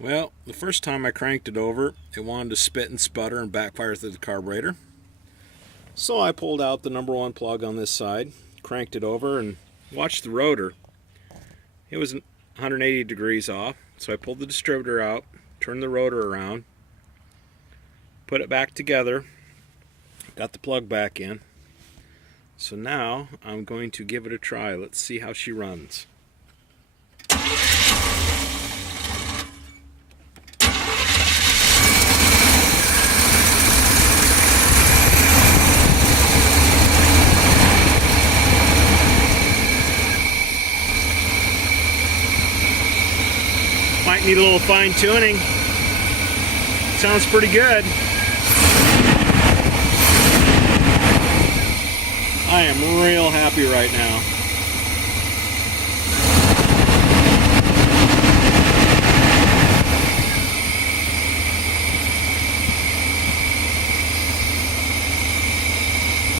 Well, the first time I cranked it over, it wanted to spit and sputter and backfire through the carburetor. So I pulled out the number one plug on this side, cranked it over, and watched the rotor. It was 180 degrees off, so I pulled the distributor out, turned the rotor around, put it back together, got the plug back in. So now I'm going to give it a try. Let's see how she runs. Might need a little fine tuning. Sounds pretty good. I am real happy right now.